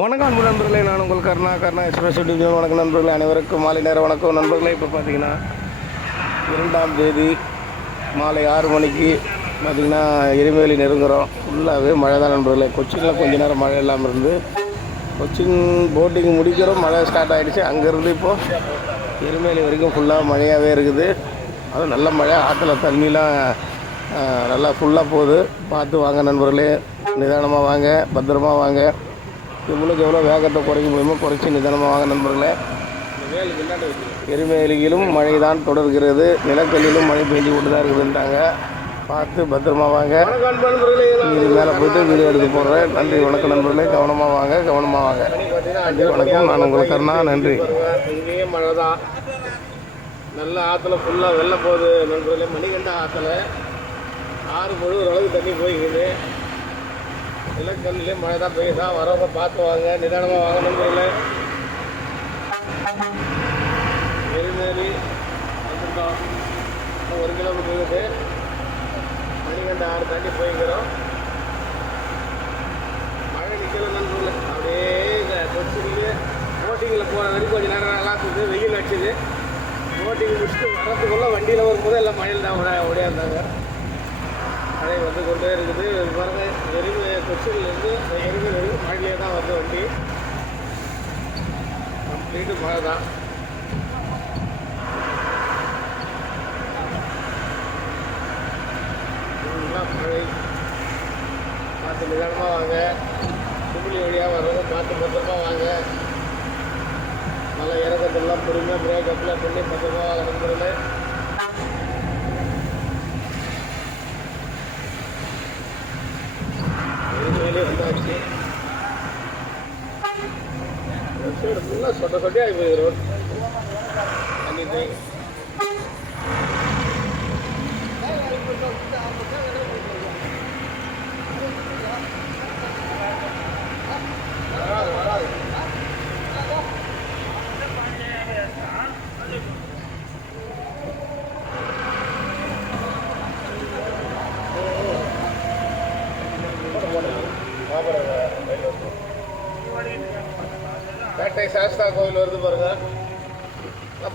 வணக்கம் அன்பு நண்பர்களே நான் உங்கள் கருணா கருணா எக்ஸ்பிரஸ் டிவிஜன் வணக்கம் நண்பர்களே அனைவருக்கும் மாலை நேரம் வணக்கம். நண்பர்களே இப்போ பார்த்தீங்கன்னா இரண்டாம் தேதி மாலை ஆறு மணிக்கு பார்த்தீங்கன்னா எரிமேலி நெருங்குறோம். ஃபுல்லாகவே மழை தான் நண்பர்களே. கொச்சினில் கொஞ்ச நேரம் மழை இல்லாமல் இருந்து கொச்சின் போட்டிங் முடிக்கிறோம். மழை ஸ்டார்ட் ஆகிடுச்சு அங்கேருந்து இப்போது எரிமேலி வரைக்கும் ஃபுல்லாக மழையாகவே இருக்குது. அதுவும் நல்ல மழை. ஆற்றுல தண்ணிலாம் நல்லா ஃபுல்லாக போகுது. பார்த்து வாங்க நண்பர்களே. நிதானமாக வாங்க பத்திரமா வாங்க. இவ்வளோக்கு எவ்வளோ வேகத்தை குறைக்க முடியுமோ குறைச்சி நிதானமாக நண்பர்களே. எரிமேலியிலும் மழை தான் தொடர்கிறது. நிலக்கல்லிலும் மழை பெஞ்சு கொண்டு தான் இருக்குதுன்றாங்க. பார்த்து பத்திரமா வாங்க. இது மேலே போயிட்டு வீடியோ எடுத்து போடுறேன். நன்றி வணக்கம் நண்பர்களே. கவனமாக வாங்க கவனமாக வாங்க. நன்றி வணக்கம். நான் உங்களுக்கு நன்றி. இங்கேயும் மழை தான் நல்ல ஆற்றுல ஃபுல்லாக வெள்ள போகுது நண்பர்களே. மணிகண்ட ஆற்றுல ஆறு முழுவதும் அளவுக்கு தண்ணி போய்க்குது. நிலக்கல்லே மழை தான் பெய்யுதா? வரவங்க பார்த்து வாங்க. நிதானமாக வாங்க நண்பர்களே. எரிமேரி வந்துட்டோம் ஒரு கிலோமீட்டர் இருக்குது. மணிகண்ட ஆறு தாண்டி போய்க்கிறோம். மழை நிற்கலன்னு சொல்லு அப்படியே இந்த போட்டிங்கில் போகிற வரைக்கும் கொஞ்சம் நேரம் நல்லா இருந்தது வெயில் அடிச்சுது. போட்டிங் முடிச்சுட்டு வரத்துக்குள்ளே வண்டியில் வரும்போது எல்லாம் மழையில் தான் ஓடியா ஓடியாந்தாங்க. மழை வந்து கொண்டே இருக்குது. பாருங்க எரிவு கொச்சின்லேருந்து எரிவு வரைக்கும் மழையிலே தான் வந்து வண்டி. கம்ப்ளீட்டு மழை தான். மழை. பார்த்து நிதானமாக வாங்க. கும்பிளி வழியாக வர்றவங்க பார்த்து பத்திரமா வாங்க. நல்லா இறக்கத்தெல்லாம் பொறுமையாக பிரேக் அப்ளை பண்ணி பத்திரமா வாங்க நண்பர்களே. வெளியே வந்தாச்சு ஃபுல்லாக சொட்ட சொட்டியாக போய் ரோட் பேட்டை சாஸ்தா கோவில் வருது பாருங்க.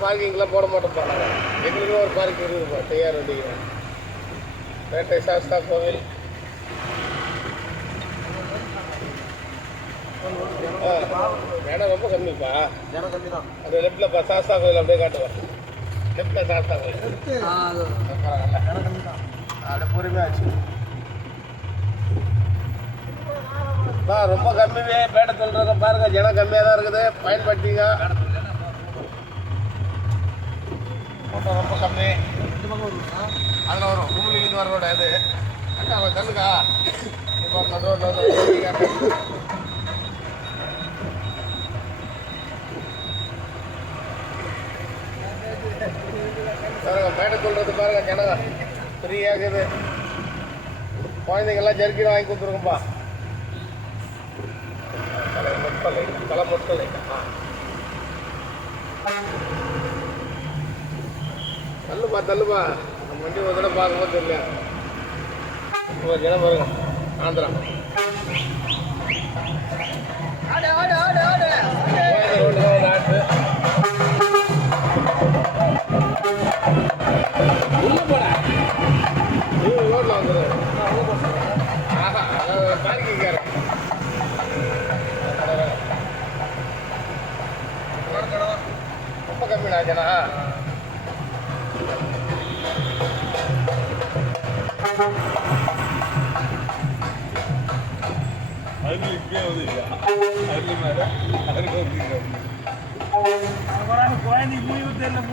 பார்க்கிங்லாம் போட மாட்டோம் பாருங்க. எங்களுக்கும் ஒரு பார்க்கிங் இருக்குதுப்பா டிஆர் வண்டிக்கு பேட்டை சாஸ்தா கோவில். இடம் ரொம்ப கம்மிப்பா. ஜனம் கம்மி தான் அது லெஃப்டில் பா சாஸ்தா கோவில் அப்படியே காட்டுவேன் லெஃப்டில் சாஸ்தா கோவில். பரவாயில்ல. ஜனம் கம்மி ரொம்ப கம்மிவே. பேட்டை சொல்கிறத பாருங்க ஜனம் கம்மியாக தான் இருக்குது. பயன்படுத்திங்க. கூட்டம் ரொம்ப கம்மி. அதில் வரும் கும்பலிலேருந்து வர ரோடு இது. அக்கா அவன் தள்ளுக்கா. இப்போ நடு ரோட்டில் பாருங்க பேட்டை சொல்கிறது பாருங்க ஜனங்க ஃப்ரீயாகுது. குழந்தைங்கெல்லாம் வாங்கி கொடுத்துருங்கப்பா. லைட் தலை மட்டும் லைட் ஆ தள்ளுப்பா தள்ளுப்பா. நம்ம வண்டி ஒரு தடவை பார்க்கும்போது தெரியல. ஒரு ஜனம் பாருங்க. ஆந்திரா. ஒரு ஆட்டு ரொம்ப கம்மிடா ஜனா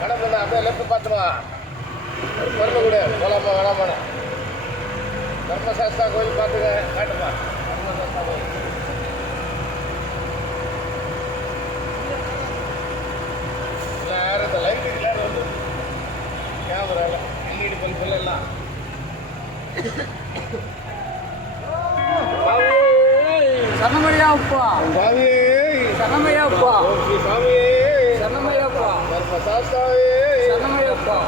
மேடம் நான் அப்படியே லெஃப்ட் பார்த்துருவா ஒரு பொருள் கூட போலாமா வேணாமான்னு தர்மசாஸ்தா கோயில் பார்த்துங்க காட்டுப்பா தர்மசாஸ்தா கோயில் இல்லை யாரும் இந்த லைட் இல்லைன்னு வந்து கேமராவில் எல்இடி பல்புல எல்லாம் சரணமையாப்பா சாமியே சரணமையாப்பா ஓகே சாமியே சரணமையாப்பா தர்மசாஸ்தாவே சரணமையாப்பா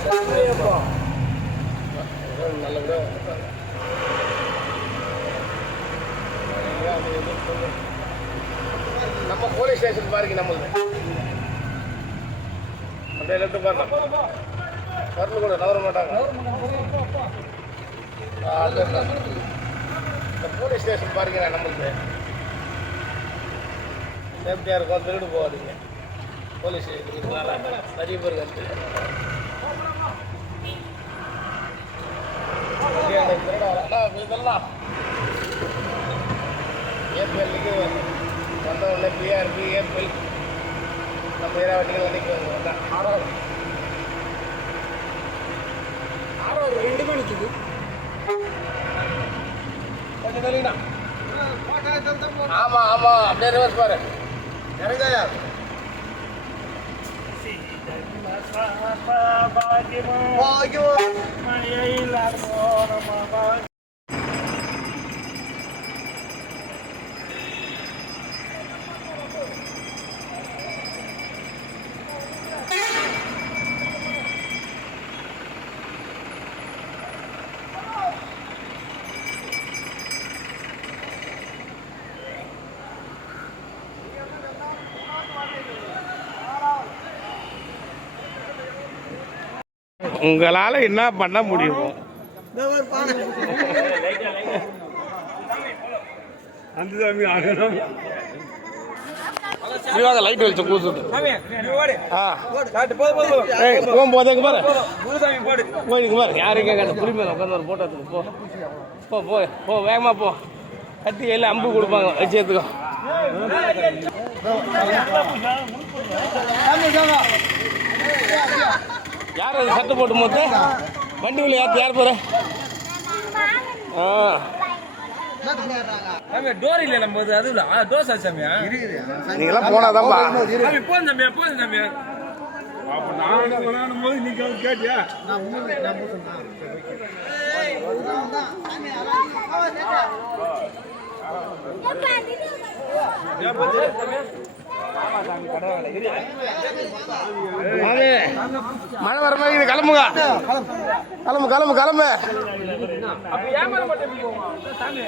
நல்லபடியாக வந்துட்டாங்க நிறையா நல்லபடியாக இதுன்னு நம்ம போலீஸ் ஸ்டேஷன் பாருங்க நம்மளுது. அப்படியே லெஃப்ட் பாருங்க. வரல கூட நவர மாட்டாங்க. இந்த போலீஸ் ஸ்டேஷன் பாருங்க நம்மளுக்கு சேஃப்டியாக இருக்கும் திருடு போகாதீங்க. போலீஸ் ஸ்டேஷன் நிறைய பேர் கற்று இதெல்லாம் ஏப்ரலுக்கு வந்த உடனே பிஆர்பி ஏப்ரல் நம்ம ஏரியா வண்டிகள் ஆறாவது ஆறாவது ரெண்டு நிற்குது கொஞ்சம் ஆமாம் ஆமாம் அப்படியே ரிவர்ஸ் பாரு. ഭാഗ്യമോ ഭാഗ്യമോ മഴയില്ലാതെ உங்களால் என்ன பண்ண முடியும். லைட் வெளிச்சம் கூசுது. போகும்போது இங்கே பாரு. போய் இங்கே பாரு. யாரும் கேட்காது புரி மேலே உட்காந்து ஒரு போட்டோ போ. போ போ போ வேகமாக போ. கத்தி கையில் அம்பு கொடுப்பாங்க. வச்சு எடுத்துக்கோ யார் அது சட்டை போட்டு மொத்த? வண்டி உள்ள யார் யார் போகிற ஆ. டோர் இல்ல நம்ம அது டோஸ் சாமியா? நீங்களாம் போனாதான்ப்பா. சாமி போன் சாமியா போன் சாமியா வாங்க. மழை வர மாதிரி. கிளம்புங்க கிளம்பு கிளம்பு கிளம்பு அப்ப ஏமாற மாட்டேன் சாமி